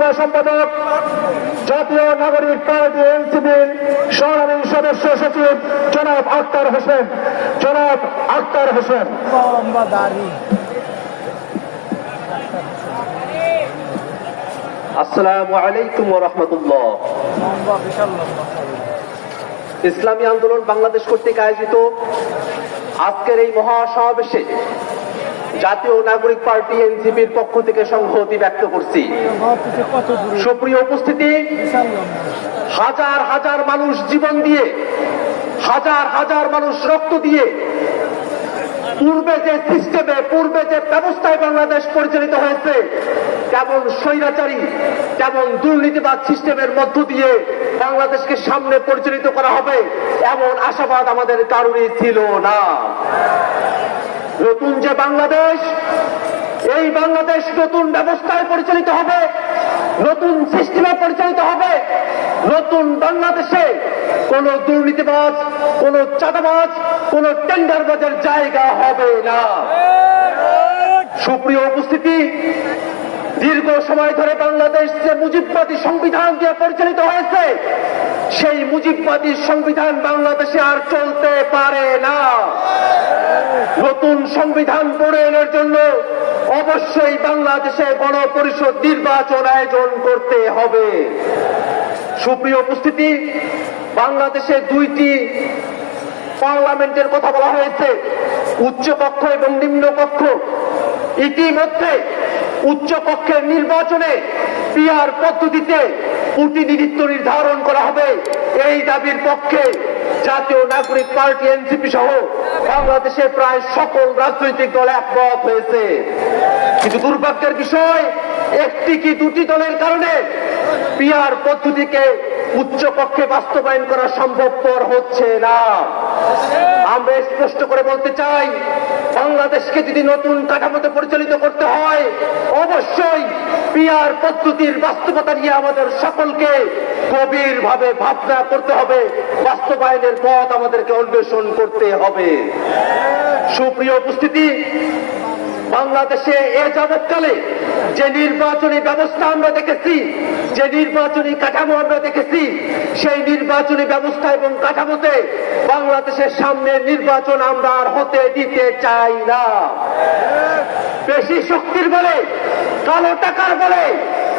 সম্পাদক জাতীয় নাগরিক পার্টি এনসিপির সংগ্রামী সদস্য সচিব জনাব আক্তার হোসেন। আসসালামু আলাইকুম ওয়া রাহমাতুল্লাহ। ইসলামী আন্দোলন বাংলাদেশ কর্তৃক আয়োজিত আজকের এই মহাসমাবেশে জাতীয় নাগরিক পার্টি এনসিপির পক্ষ থেকে সংহতি ব্যক্ত করছি। সুপ্রিয় উপস্থিতি, হাজার হাজার মানুষ জীবন দিয়ে, হাজার হাজার মানুষ রক্ত দিয়ে পূর্বে যে সিস্টেমে, পূর্বে যে ব্যবস্থায় বাংলাদেশ পরিচালিত হয়েছে, কেমন স্বৈরাচারী, কেমন দুর্নীতিবাদ সিস্টেমের মধ্য দিয়ে বাংলাদেশকে সামনে পরিচালিত করা হবে, এমন আশাবাদ আমাদের কারোরই ছিল না। নতুন যে বাংলাদেশ, এই বাংলাদেশ নতুন ব্যবস্থায় পরিচালিত হবে, নতুন সিস্টেমে পরিচালিত হবে। নতুন বাংলাদেশে কোন দুর্নীতিবাজ, কোন চাঁদাবাজ, কোন টেন্ডারবাজের জায়গা হবে না। সুপ্রিয় উপস্থিতি, দীর্ঘ সময় ধরে বাংলাদেশ যে মুজিববাদী সংবিধান দিয়ে পরিচালিত হয়েছে, সেই মুজিববাদী সংবিধান বাংলাদেশে আর চলতে পারে না। নতুন সংবিধান প্রণয়নের জন্য অবশ্যই বাংলাদেশে গণপরিষদ নির্বাচন আয়োজন করতে হবে। সুপ্রিয় উপস্থিতি, বাংলাদেশে দুইটি পার্লামেন্টের কথা বলা হয়েছে, উচ্চ কক্ষ এবং নিম্ন কক্ষ। ইতিমধ্যে উচ্চ কক্ষের নির্বাচনে পিআর পদ্ধতিতে প্রতিনিধিত্ব নির্ধারণ করা হবে, এই দাবির পক্ষে জাতীয় নাগরিক পার্টি এনসিপি সহ বাংলাদেশের প্রায় সকল রাজনৈতিক দল একমত হয়েছে। কিন্তু দুর্ভাগ্যের বিষয়, একটি কি দুটি দলের কারণে পিআর পদ্ধতিকে উচ্চ কক্ষে বাস্তবায়ন করা সম্ভবপর হচ্ছে না। আমরা স্পষ্ট করে বলতে চাই, বাংলাদেশকে যদি নতুন কাঠামোতে পরিচালিত করতে হয়, অবশ্যই পিআর পদ্ধতির বাস্তবতা নিয়ে আমাদের সকলকে গভীরভাবে ভাবনা করতে হবে, বাস্তবায়নের পথ আমাদেরকে অন্বেষণ করতে হবে। সুপ্রিয় উপস্থিতি, বাংলাদেশে এ যাবৎকালে যে নির্বাচনী ব্যবস্থা আমরা দেখেছি, যে নির্বাচনী কাঠামো আমরা দেখেছি, সেই নির্বাচনী ব্যবস্থা এবং কাঠামোতে বাংলাদেশের সামনে নির্বাচন আমরা আর হতে দিতে চাই না। বেশি শক্তির বলে, কালো টাকার বলে,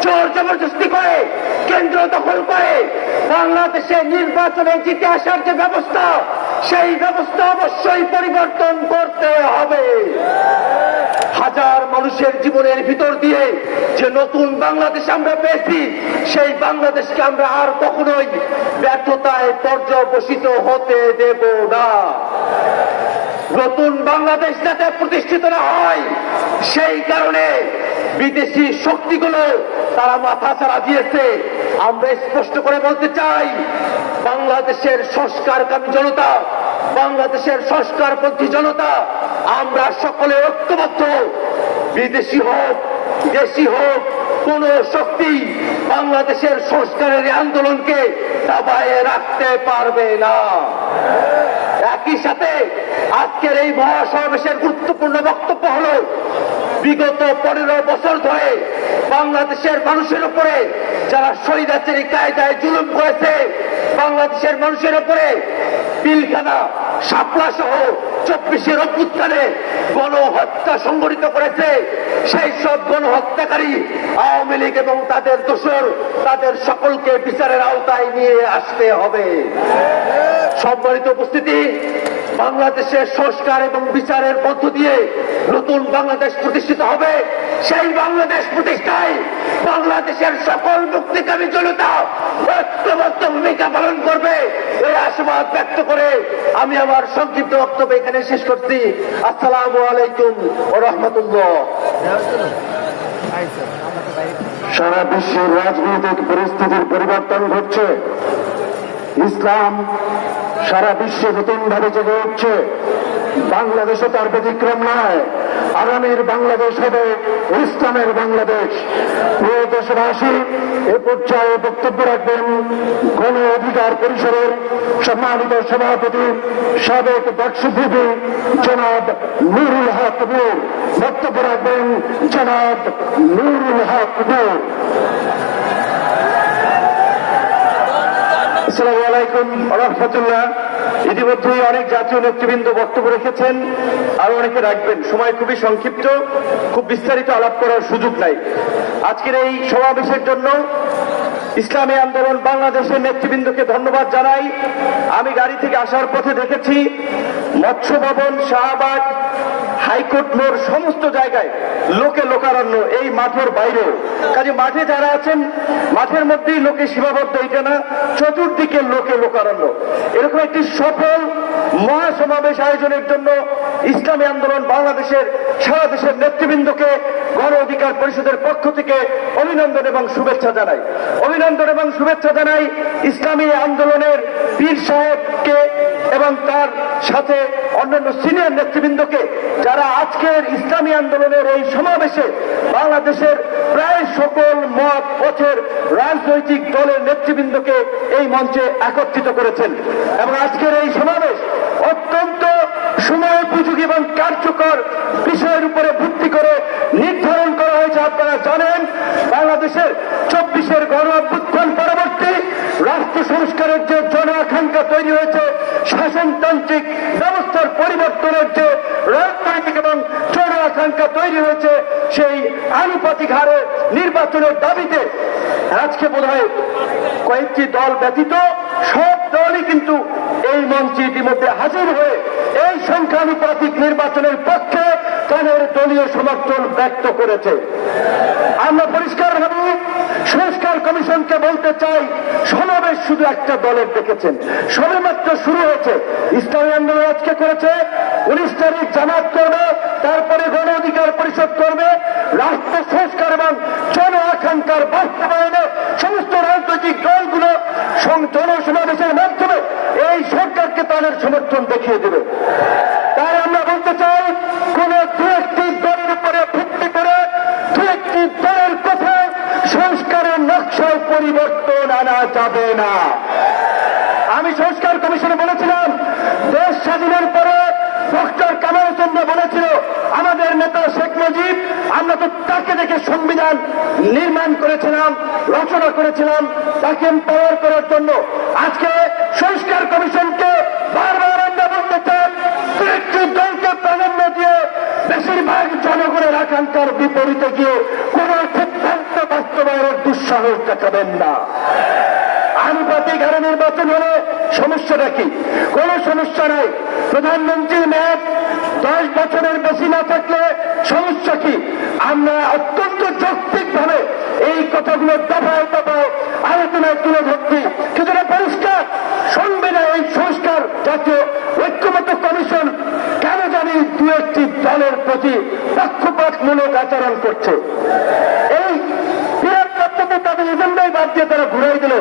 জোর জবরদস্তি করে, কেন্দ্র দখল করে বাংলাদেশে নির্বাচনে জিতে আসার যে ব্যবস্থা, সেই ব্যবস্থা অবশ্যই পরিবর্তন করতে হবে। হাজার মানুষের জীবনের ভিতর দিয়ে যে নতুন বাংলাদেশ আমরা পেয়েছি, সেই বাংলাদেশকে আমরা আর কখনোই ব্যর্থতায় পর্যবসিত হতে দেব না। নতুন বাংলাদেশ যাতে প্রতিষ্ঠিত না হয়, সেই কারণে বিদেশি শক্তিগুলো তারা মাথা ছাড়া দিয়েছে। আমরা স্পষ্ট করে বলতে চাই, বাংলাদেশের সংস্কারকামী জনতা, বাংলাদেশের সংস্কারপন্থী জনতা, আমরা সকলে ঐক্যবদ্ধ। বিদেশি হোক, দেশি হোক, কোন শক্তি বাংলাদেশের সংস্কারের আন্দোলনকে দাবায়ে রাখতে পারবে না। একই সাথে আজকের এই মহাসমাবেশের গুরুত্বপূর্ণ বক্তব্য হল, বিগত 15 বছর ধরে বাংলাদেশের মানুষের উপরে যারা স্বৈরাচারী কায়দায় জুলুম করেছে, বাংলাদেশের মানুষের উপরে পিলখানা, শাপলা সহ 24-এর অভ্যুত্থানে গণহত্যা সংগঠিত করেছে, সেই সব গণহত্যাকারী আওয়ামী লীগ এবং তাদের দোসর, তাদের সকলকে বিচারের আওতায় নিয়ে আসতে হবে। সম্মানিত উপস্থিতি, বাংলাদেশের সংস্কার এবং বিচারের মধ্য দিয়ে নতুন বাংলাদেশ প্রতিষ্ঠিত হবে। সেই বাংলাদেশ প্রতিষ্ঠায় বাংলাদেশের সকল মুক্তিকামী জনতা ঐক্যবদ্ধ ভূমিকা পালন করবে, এই আশাবাদ ব্যক্ত করে আমি আমার সংক্ষিপ্ত বক্তব্য এখানে শেষ করছি। আসসালামু আলাইকুম ওয়া রাহমাতুল্লাহ। সারা বিশ্বের রাজনৈতিক পরিস্থিতির পরিবর্তন ঘটছে, ইসলাম সারা বিশ্বে নতুন ভাবে জেগে উঠছে। বাংলাদেশও তার ব্যতিক্রম নয়। আগামীর বাংলাদেশ হবে ইসলামের বাংলাদেশ। প্রিয় দেশবাসী, এ পর্যায়ে বক্তব্য রাখবেন গণ অধিকার পরিষদের সম্মানিত সভাপতি, সাবেক ডাকসুভিপি জনাব নুরুল হক নূর। বক্তব্য রাখবেন জনাব নুরুল হক নূর। আসসালামু আলাইকুম ওয়া রাহমাতুল্লাহ। ইতিমধ্যেই অনেক জাতীয় নেতৃবৃন্দ বক্তব্য রেখেছেন, আরো অনেকে রাখবেন। সময় খুবই সংক্ষিপ্ত, খুব বিস্তারিত আলাপ করার সুযোগ নাই। আজকের এই সমাবেশের জন্য ইসলামী আন্দোলন বাংলাদেশের নেতৃবৃন্দকে ধন্যবাদ জানাই। আমি গাড়ি থেকে আসার পথে দেখেছি মৎস্য ভবন, শাহবাগ, হাইকোর্ট মোড় সমস্ত জায়গায় লোকে লোকারণ্য, এই মাঠের বাইরেও। কাজে মাঠে যারা আছেন, মাঠের মধ্যেই লোকে সীমাবদ্ধ, এটা না, চতুর্দিকে লোকে লোকারণ্য। এরকম একটি সফল মহাসমাবেশ আয়োজনের জন্য ইসলামী আন্দোলন বাংলাদেশের সারা দেশের নেতৃবৃন্দকে গণ অধিকার পরিষদের পক্ষ থেকে অভিনন্দন এবং শুভেচ্ছা জানাই। অভিনন্দন এবং শুভেচ্ছা জানাই ইসলামী আন্দোলনের পীর সাহেবকে এবং তার সাথে অন্যান্য সিনিয়র নেতৃবৃন্দকে, যারা আজকের ইসলামী আন্দোলনের এই সমাবেশে বাংলাদেশের প্রায় সকল মত পথের রাজনৈতিক দলের নেতৃবৃন্দকে এই মঞ্চে একত্রিত করেছেন। এবং আজকের এই সমাবেশ অত্যন্ত সময় উপযোগী এবং কার্যকর বিষয়ের উপরে ভিত্তি করে নির্ধারণ করা হয়েছে। আপনারা জানেন, বাংলাদেশের 24-এর গণ অভ্যুত্থান পরবর্তী রাষ্ট্র সংস্কারের যে জন আকাঙ্ক্ষা তৈরি হয়েছে, শাসনতান্ত্রিক ব্যবস্থার পরিবর্তনের যে রাজনৈতিক এবং জন আকাঙ্ক্ষা তৈরি হয়েছে, সেই আনুপাতিক হারে নির্বাচনের দাবিতে আজকে বোধহয় কয়েকটি দল ব্যতীত সব দলই কিন্তু এই মঞ্চে ইতিমধ্যে হাজির হয়ে এই সংখ্যানুপাতিক নির্বাচনের পক্ষে তাদের দলীয় সমর্থন ব্যক্ত করেছে। আমরা পরিষ্কারভাবে সংস্কার কমিশনকে বলতে চাই, সমাবেশ শুধু একটা দলের দেখেছেন, সবেমাত্র শুরু হয়েছে। ইসলামী আন্দোলন আজকে করেছে, 19 তারিখ জামাত করবে, তারপরে গণ অধিকার পরিষদ করবে। রাষ্ট্র সংস্কার এবং জন আকাঙ্ক্ষার বাস্তবায়নে সমস্ত রাজনৈতিক দলগুলো জনসমাবেশের মাধ্যমে এই সরকারকে তাদের সমর্থন দেখিয়ে দেবে। তাই আমরা বলতে চাই, কোন দু একটি দলের উপরে ভিত্তি করে দু একটি দলের কথায় সংস্কারের নকশায় পরিবর্তন আনা যাবে না। আমি সংস্কার কমিশনে বলেছিলাম, দেশ স্বাধীনের পরে ডক্টর কামাল চন্দ্র বলেছিল, আমাদের নেতা শেখ মুজিব, আমরা তো তাকে দেখে সংবিধান নির্মাণ করেছিলাম, রচনা করেছিলাম, তাকে এম্পাওয়ার করার জন্য। আজকে সংস্কার কমিশনকে বারবার আমরা বলতে চাই, একটি দলকে প্রাধান্য দিয়ে বেশিরভাগ জনগণের আকাঙ্ক্ষার বিপরীতে গিয়ে কোন সিদ্ধান্ত বাস্তবায়নের দুঃসাহস দেখাবেন না। আনুপাতিক হারে নির্বাচন হলে সমস্যাটা কি? কোন সমস্যা নাই। প্রধানমন্ত্রীর মেয়াদ 10 বছরের বেশি না থাকলে সমস্যা কি? আমরা অত্যন্ত যৌক্তিকভাবে এই কথাগুলো দফায় দফায় আলোচনায় তুলে ধরছি। কিছুটা পরিষ্কার শুনবে না এই সংস্কার জাতীয় ঐক্যমত্য কমিশন কেন জানি দু একটি দলের প্রতি পক্ষপাতমূলক আচরণ করছে। এই বিরাট পদ্ধতি তাদের এজেন্ডাই বাদ দিয়ে তারা ঘুরাই দিল।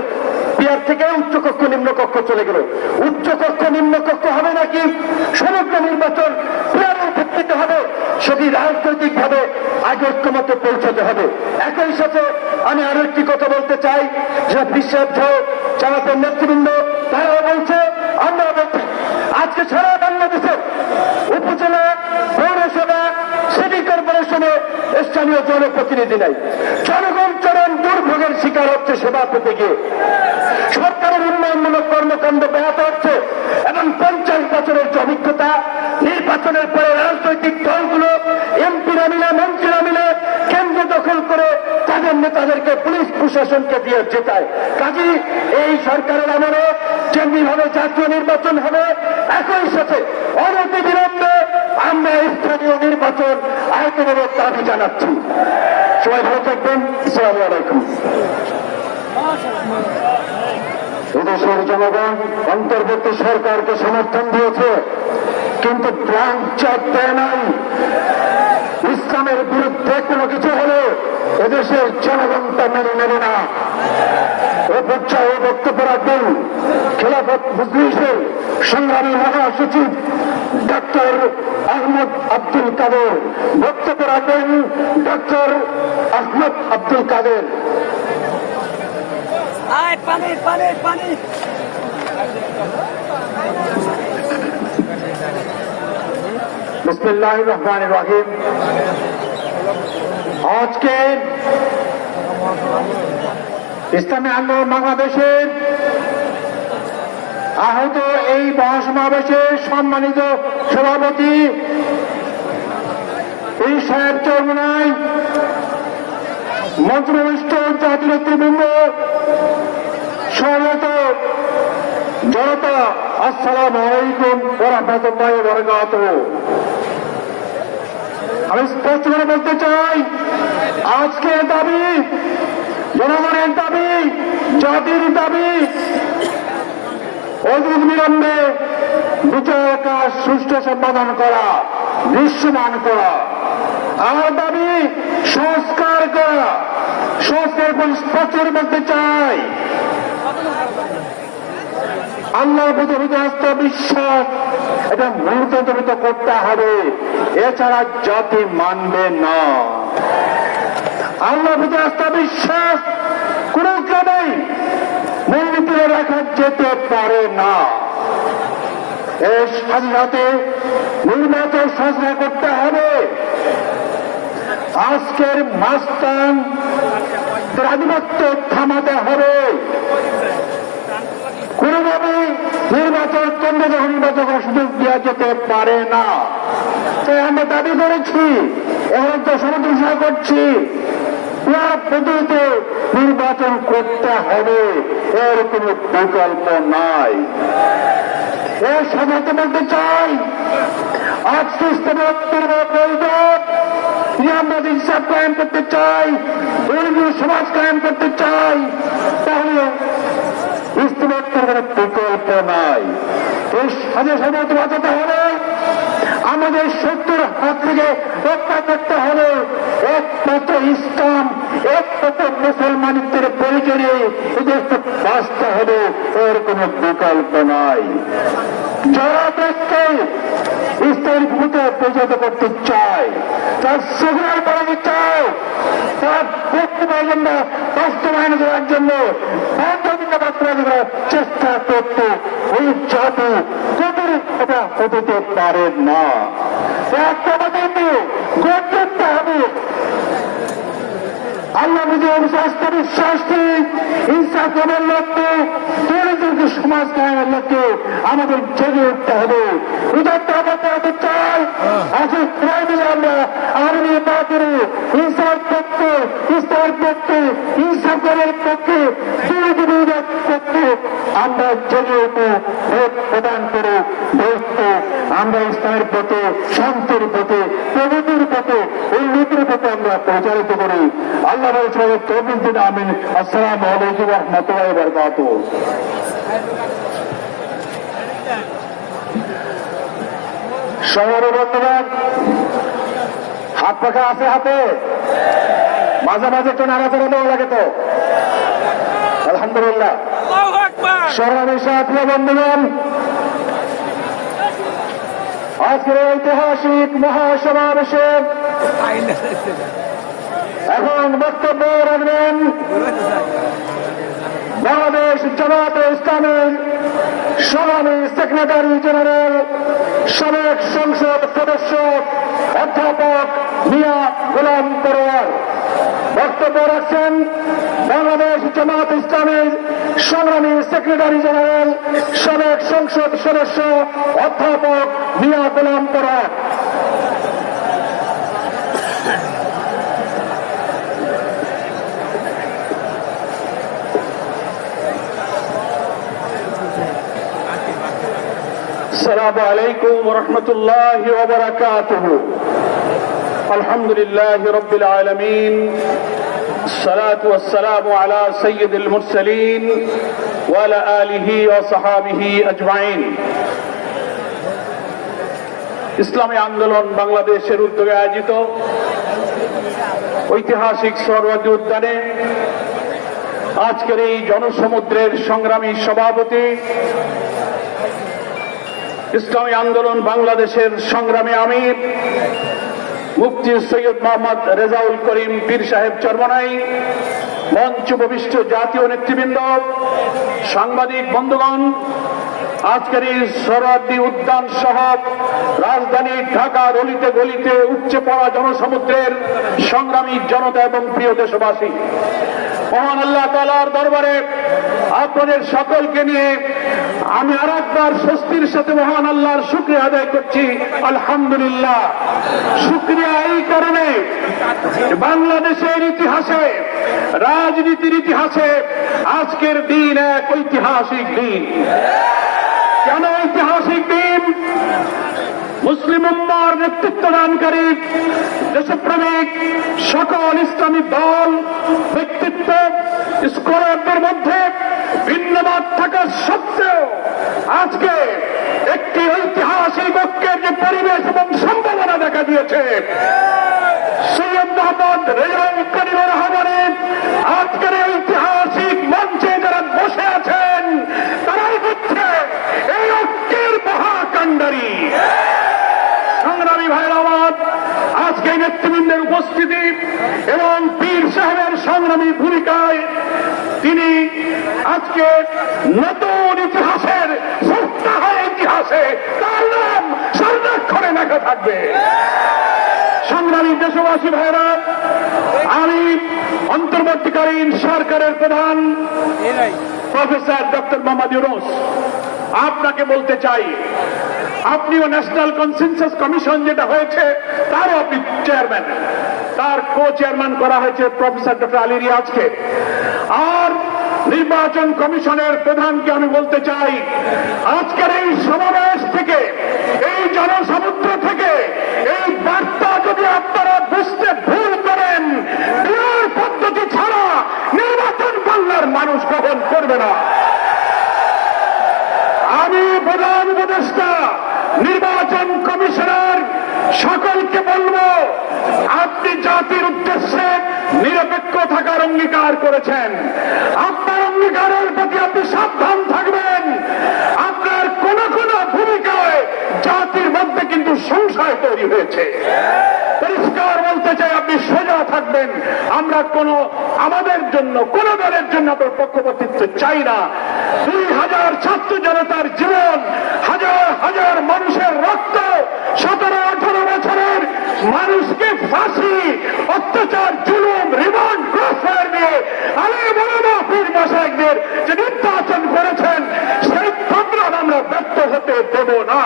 বিহার থেকে উচ্চকক্ষ নিম্নকক্ষ চলে গেল। উচ্চকক্ষ নিম্নকক্ষ হবে নাকি সমগ্র নির্বাচন বিহারের ভিত্তিতে হবে, সেটি রাজনৈতিক ভাবে আগে ঐক্যমতে পৌঁছাতে হবে। একই সাথে আমি আরো একটি কথা বলতে চাই, যে বিশ্বাধ্য জামাতের নেতৃবৃন্দ তারাও বলছে, আমরা বলছি, আজকে সারা বাংলাদেশে উপজেলা, পৌরসভা, সিটি কর্পোরেশনে স্থানীয় জনপ্রতিনিধি নাই। জনগণ চরম দুর্ভোগের শিকার হচ্ছে সেবা পেতে গিয়ে। সরকারের উন্নয়নমূলক কর্মকাণ্ড ব্যাহত হচ্ছে এবং 50 বছরের যে অভিজ্ঞতা, নির্বাচনের পরে রাজনৈতিক দলগুলো এমপিরা মিলে, মন্ত্রীরা মিলে কেন্দ্র দখল করে তাদের নেতাদেরকে পুলিশ প্রশাসনকে দিয়ে জেতায়। কাজী এই সরকারের আমলে যেমনিভাবে জাতীয় নির্বাচন হবে, একই সাথে অনতিবিলম্বে আমরা স্থানীয় নির্বাচন আয়োজনের দাবি জানাচ্ছি। সবাই ভালো থাকবেন। আসসালামু আলাইকুম। এদেশের জনগণ অন্তর্বর্তী সরকারকে সমর্থন দিয়েছে, কিন্তু ব্ল্যাঙ্ক চেক দেয় নাই। ইসলামের বিরুদ্ধে কোনো কিছু হলে এদেশের জনগণ তা মেনে নেবে না। এ পর্যায়ে বক্তব্য রাখবেন খেলাফত মজলিসের সংগ্রামী মহাসচিব ডক্টর আহমদ আব্দুল কাদের। বক্তব্য রাখবেন ডক্টর আহমদ আব্দুল কাদের। পানি পানি পানি বিসমিল্লাহির রহমানির রহিম। আজকে ইসলামী আন্দোলন বাংলাদেশের আহত এই মহাসমাবেশের সম্মানিত সভাপতি এই সাহেব চরমনাই, মন্ত্রবিষ্ট জাতীয় নেতৃবৃন্দ, সমবেত জনতা, আসসালামু আলাইকুম ওয়া রাহমাতুল্লাহি ওয়া বারাকাতুহু। আমি স্পষ্ট করে বলতে চাই, আজকের দাবি জনগণের দাবি, জাতির দাবি, অধিক বিলম্বে বিচার কাজ সুষ্ঠু সম্পাদন করা, দৃশ্যমান করা। আমার দাবি সংস্কার করা। সংস্কার স্পষ্ট করে বলতে চাই, আল্লাহ প্রতি আস্থা বিশ্বাস এটা মূলতন্ত্রিত করতে হবে, এছাড়া জাতি মানবে না। আল্লাহ প্রতি আস্থা বিশ্বাস কোন ক্রমেই মূলনীতি রাখা যেতে পারে না। এই স্বাধীনতাতে নির্বাচন সংস্কার করতে হবে। আজকের মাস্তান আধিপত্য থামাতে হবে। কোনোভাবে নির্বাচন কেন্দ্র যখন নির্বাচন করার সুযোগ দেওয়া যেতে পারে না। তাই আমরা দাবি করেছি, এখন তো সমর্থন করছি, পদ্ধতিতে নির্বাচন করতে হবে, এর কোনো বিকল্প নাই। এর সাথে বলতে চাই, আজকে প্রয়োজন, নিয়মবাদী হিসাব কায়েম করতে চাই, দলীয় সমাজ কায়েম করতে চাই, তাহলে ইস্তেমার বিকল্প নাই। এই স্বাধীনতা বাঁচাতে হবে, আমাদের শত্রুর হাত থেকে রক্ষা করতে হবে। একমাত্র ইসলাম, একমাত্র মুসলমানিত্বের পরিচয়ে এদের বাঁচতে হবে, এর কোন বিকল্প নাই। যারা দেশকে ইসলামের ভূমিকা পরিচালিত করতে চায়, তার সুগ্রাম বাড়াতে চায়, তার বক্তব্য বাস্তবায়ন করার জন্য চেষ্টা করত, ওই জাতি কবির এটা হতে পারে না। করতে হবে। আল্লাহ নিজের স্বাস্থ্য বিশ্বাসী ইনসাফ করার লক্ষ্যে, দরিদ্রকে সমাজ কায়েমের লক্ষ্যে আমাদের জেগে উঠতে হবে। উদারতা আমাদের চাই। আজকে প্রায় মিলে আমরা আর্মি না করে ইনসাফ পক্ষে, ইসলামের পক্ষে, ইনসাফ করার পক্ষে, দরিদ্র পক্ষে আমরা জেগে উঠে ভোট প্রদান করে দেশকে আমরা ইসলামের পথে, শান্তির পথে, প্রগতির পথে, উন্নতির পথে আমরা পরিচালিত করি। আল্লাহ তৌফিক দিন। আমিন। আসসালামু আলাইকুম ওয়া রাহমাতুল্লাহি ওয়া বারাকাতুহু। শহরে বর্তমান হাত পাখা আছে হাতে, মাঝে মাঝে একটু নাড়াচাড়া দেওয়া লাগে তো। আলহামদুলিল্লাহ। সংগ্রামী সাথী বন্ধুগণ, আজকের ঐতিহাসিক মহাসমাবেশে এখন বক্তব্য রাখবেন বাংলাদেশ জামায়াতে ইসলামীর সংগ্রামী সেক্রেটারি জেনারেল, সাবেক সংসদ সদস্য অধ্যাপক মিয়া গোলাম পরোয়ার। বক্তব্য রাখছেন বাংলাদেশ জামায়াতে ইসলামীর সংগ্রামী সেক্রেটারি জেনারেল, সাবেক সংসদ সদস্য অধ্যাপক মিয়া গোলাম পরোয়ার। السلام عليكم ورحمة الله وبركاته. الحمد لله رب العالمين، الصلاة والسلام على سيد المرسلين وعلى آله وصحابه أجمعين. ইসলামী আন্দোলন বাংলাদেশের উদ্যোগে আয়োজিত ঐতিহাসিক সোহরাওয়ার্দী উদ্যানে আজকের এই জনসমুদ্রের সংগ্রামী সভাপতি, ইসলামী আন্দোলন বাংলাদেশের সংগ্রামী আমির মুফতি সৈয়দ মোহাম্মদ রেজাউল করিম পীর সাহেব চরমনাই, মঞ্চ উপবিষ্ট জাতীয় নেতৃবৃন্দ, সাংবাদিক বন্ধুগণ, আজকের এই সোহরাওয়ার্দী উদ্যান সহ রাজধানী ঢাকার অলিতে গলিতে উপচে পড়া জনসমুদ্রের সংগ্রামী জনতা এবং প্রিয় দেশবাসী, মহান আল্লাহ তাআলার দরবারে আপনাদের সকলকে নিয়ে আমি আরেকবার স্বস্তির সাথে মহান আল্লাহর শুকরিয়া আদায় করছি। আলহামদুলিল্লাহ। শুকরিয়া এই কারণে যে বাংলাদেশের ইতিহাসে, রাজনীতির ইতিহাসে আজকের দিন এক ঐতিহাসিক দিন। কেন ঐতিহাসিক দিন? মুসলিম উম্মার নেতৃত্বদানকারী দেশপ্রেমিক সকল ইসলামী দল, ব্যক্তিত্ব, স্কলারদের মধ্যে ভিন্নমত থাকা সত্ত্বেও আজকে একটি ঐতিহাসিক ঐক্যের যে পরিবেশ এবং সম্ভাবনা দেখা দিয়েছে, সৈয়দ মোহাম্মদ রেজাউল করিম রহমানের আজকের এই ঐতিহাসিক মঞ্চে যারা বসে আছেন তারাই হচ্ছে এই ঐক্যের মহাকাণ্ডারী। সংগ্রামী ভাইরা আমার, আজকে নেতৃবৃন্দের উপস্থিতি এবং পীর সাহেবের সংগ্রামী ভূমিকায় তিনি আজকে নতুন ইতিহাসের সপ্তাহ ইতিহাসে তার নাম স্বর্ণাক্ষরে লেখা থাকবে। সংগ্রামী দেশবাসী ভাইরা, আমি অন্তর্বর্তীকালীন সরকারের প্রধান প্রফেসর ডক্টর মোহাম্মদ ইউনূস আপনাকে বলতে চাই, আপনিও ন্যাশনাল কনসেনসাস কমিশন যেটা হয়েছে তারও আপনি চেয়ারম্যান, তার কো চেয়ারম্যান করা হয়েছে প্রফেসর ডক্টর আলী রিয়াজকে। আর নির্বাচন কমিশনের প্রধানকে আমি বলতে চাই, আজকের এই সমাবেশ থেকে, এই জনসমুদ্র থেকে এই বার্তা যদি আপনারা বুঝতে ভুল করেন, বিয়ের পদ্ধতি ছাড়া নির্বাচন বাংলার মানুষ গ্রহণ করবে না। আমি প্রধান উপদেষ্টা, নির্বাচন কমিশনার সকলকে বলবো, আপনি জাতির উদ্দেশ্যে নিরপেক্ষ থাকার অঙ্গীকার করেছেন। আপনার অঙ্গীকারের প্রতি আপনি সাবধান থাকবেন। আপনার কোন কোন ভূমিকায় জাতির মধ্যে কিন্তু সংশয় তৈরি হয়েছে। পরিষ্কার বলতে চাই, আপনি সোজা থাকবেন। আমরা আমাদের জন্য, কোন দলের জন্য আপনার পক্ষপাতিত্ব চাই না। 2000 ছাত্র জনতার জীবন, হাজার হাজার মানুষের রক্ত, 17-18 বছরের মানুষকে ফাঁসি, অত্যাচার, জুলুম, রিমান্ড, ক্রসফায়ার দিয়ে পীর মাশায়েখদের যে নির্বাচন করেছেন, সেই সংগ্রাম আমরা ব্যর্থ হতে দেব না।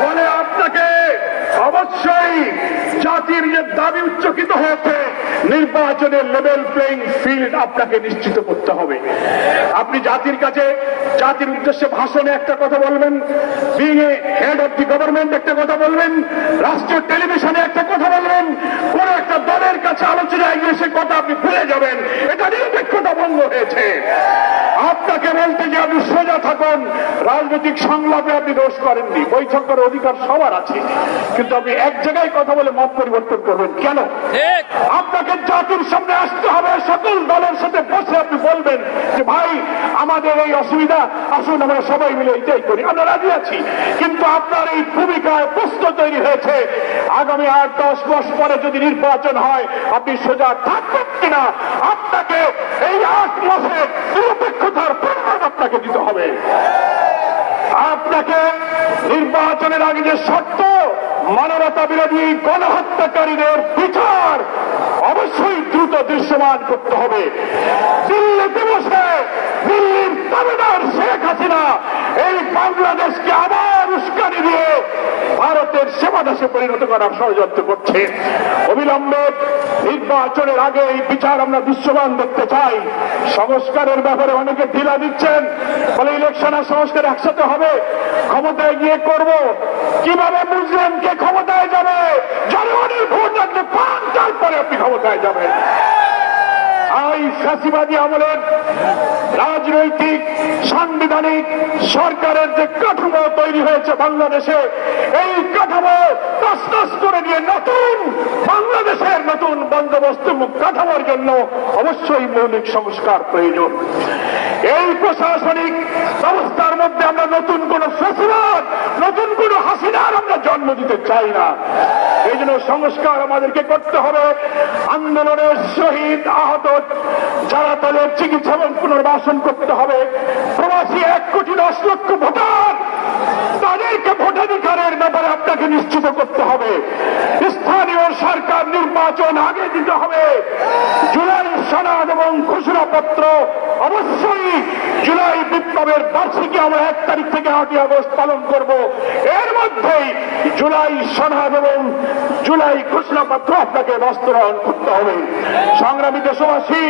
ফলে আপনাকে অবশ্যই জাতির যে দাবি উচ্চকিত হয়েছে, নির্বাচনের লেভেল প্লেইং ফিল্ড আপনাকে নিশ্চিত করতে হবে। আপনি জাতির কাছে, জাতির উদ্দেশ্যে ভাষণে একটা কথা বলবেন, being a head of the government একটা কথা বলবেন, রাষ্ট্রীয় টেলিভিশনে একটা কথা বলবেন, কোন একটা দলের কাছে আলোচনায় গিয়ে সে কথা আপনি ভুলে যাবেন। এটা নিরপেক্ষতা ভঙ্গ হয়েছে। আপনাকে বলতে যে আপনি সোজা থাকুন। রাজনৈতিক সংলাপে আপনি দোষ করেননি, বৈঠক করার অধিকার সবার আছে, কিন্তু আপনি এক জায়গায় কথা বলে মত পরিবর্তন করবেন কেন? আপনাকে জাতির সামনে আসতে হবে, সকল দলের সাথে বসে আপনি বলবেন যে ভাই আমাদের এই অসুবিধা, আসুন আমরা সবাই মিলে এটাই করি, আমরা রাজি আছি। কিন্তু আপনার এই ভূমিকায় প্রশ্ন তৈরি হয়েছে, আগামী 8-10 মাস পরে যদি নির্বাচন হয় আপনি সোজা থাকবেন কিনা? আপনাকে এই 8 মাসে নিরপেক্ষতার প্রমাণ আপনাকে দিতে হবে। আপনাকে নির্বাচনের আগে যে শর্ত, মানবতা বিরোধী গণহত্যাকারীদের বিচার অবশ্যই দ্রুত দৃশ্যমান করতে হবে। দিল্লিতে বসে দিল্লির তাবেদার শেখ হাসিনা এই বাংলাদেশকে আবার উস্কানি দিয়ে ভারতের সেবাদাসে পরিণত করার ষড়যন্ত্র করছে। অবিলম্বে নির্বাচনের আগে এই বিচার আমরা দৃশ্যমান দেখতে চাই। সংস্কারের ব্যাপারে অনেকে ঢিলা দিচ্ছেন, বলে ইলেকশন আর সংস্কার একসাথে হবে, ক্ষমতায় গিয়ে করব। কিভাবে বুঝলেন কে ক্ষমতায় যাবে? জনগণের ভোট আপনি পান, তারপরে আপনি ক্ষমতায় যাবেন। এই ফ্যাসিবাদী আমলের রাজনৈতিক সাংবিধানিক সরকারের যে কাঠামো তৈরি হয়েছে বাংলাদেশে, এই কাঠামো তছনছ করে দিয়ে নতুন বাংলাদেশের নতুন বন্দোবস্ত কাঠামোর জন্য অবশ্যই মৌলিক সংস্কার প্রয়োজন। এই প্রশাসনিক ব্যবস্থার মধ্যে আমরা নতুন কোন ফ্যাসিবাদ, নতুন কোন হাসিনার আমরা জন্ম দিতে চাই না। এই জন্য সংস্কার আমাদেরকে করতে হবে। আন্দোলনের শহীদ আহত যারা তাদের চিকিৎসা এবং পুনর্বাসন করতে হবে। প্রবাসী 1,10,00,000 ভোটার, তাদেরকে ভোটার ভোটাধিকারের ব্যাপারে আপনাকে নিশ্চিত করতে হবে। স্থানীয় সরকার নির্বাচন আগে দিতে হবে। জুলাই সনদ এবং ঘোষণাপত্র অবশ্যই জুলাই বিপ্লবের বার্ষিকী আমরা 1 তারিখ থেকে 8ই আগস্ট পালন করব। এর মধ্যেই জুলাই সনদ এবং জুলাই ঘোষণাপত্র আপনাকে বাস্তবায়ন করতে হবে। সংগ্রামী দেশবাসী,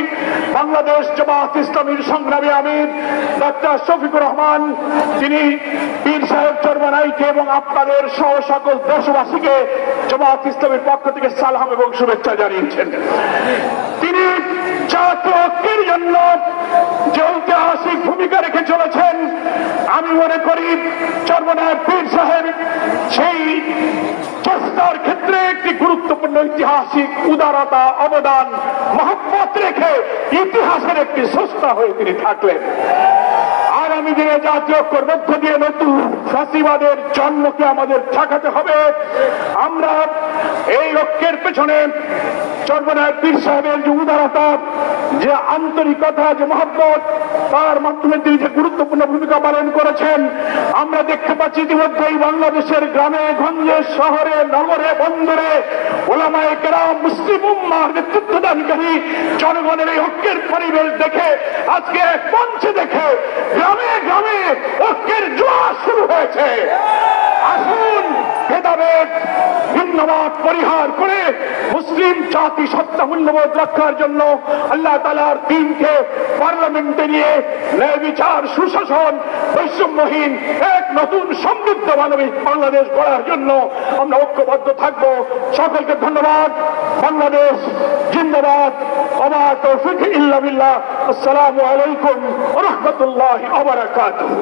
বাংলাদেশ জামায়াত ইসলামীর সংগ্রামী আমির ডক্টর শফিকুর রহমান, তিনি পীর সাহেব চরমনাইকে এবং আপনাদের সহ সকল দেশবাসীকে জামায়াত ইসলামীর পক্ষ থেকে সালাম এবং শুভেচ্ছা জানিয়েছেন। তিনি জাতীয় ঐক্যের জন্য যে ঐতিহাসিক ভূমিকা রেখে চলেছেন, আমি মনে করি চরমনায় পীর সাহেব সেই চেষ্টার ক্ষেত্রে একটি গুরুত্বপূর্ণ ঐতিহাসিক উদারতা, অবদান, মহব্বত রেখে ইতিহাসের একটি স্রষ্টা হয়ে তিনি থাকলেন। আগামী দিনে জাতীয় ঐক্যের মধ্য দিয়ে নতুন ফ্যাসিবাদের জন্মকে আমাদের ঠেকাতে হবে। আমরা এই ঐক্যের পেছনে চরমনায় পীর সাহেবের যে উদারতা, যে আন্তরিকতা, যে মহব্বত, তার মাধ্যমে তিনি যে গুরুত্বপূর্ণ ভূমিকা পালন করেছেন, আমরা দেখতে পাচ্ছি ইতিমধ্যেই বাংলাদেশের গ্রামে গঞ্জে, শহরে, নগরে, বন্দরে ওলামায়ে কেরাম, মুসলিম উম্মাহর নেতৃত্বদানকারী জনগণের এই ঐক্যের পরিবেশ দেখে, আজকে এক মঞ্চে দেখে গ্রামে গ্রামে ঐক্যের জোয়ার শুরু হয়েছে। আসুন ভেদাভেদ, ভিন্নমত পরিহার করে মুসলিম জাতি সত্তা মূল্যবোধ রক্ষার জন্য আল্লাহ তাআলার দ্বীনকে পার্লামেন্টে নিয়ে ন্যায় বিচার, সুশাসন, বৈষম্যহীন এক নতুন সমৃদ্ধ মানবিক বাংলাদেশ গড়ার জন্য আমরা ঐক্যবদ্ধ থাকবো। সকলকে ধন্যবাদ। বাংলাদেশ জিন্দাবাদ। ওয়া তৌফিক ইল্লা বিল্লাহ। আসসালামু আলাইকুম ওয়া রাহমাতুল্লাহি ওয়া বারাকাতুহু।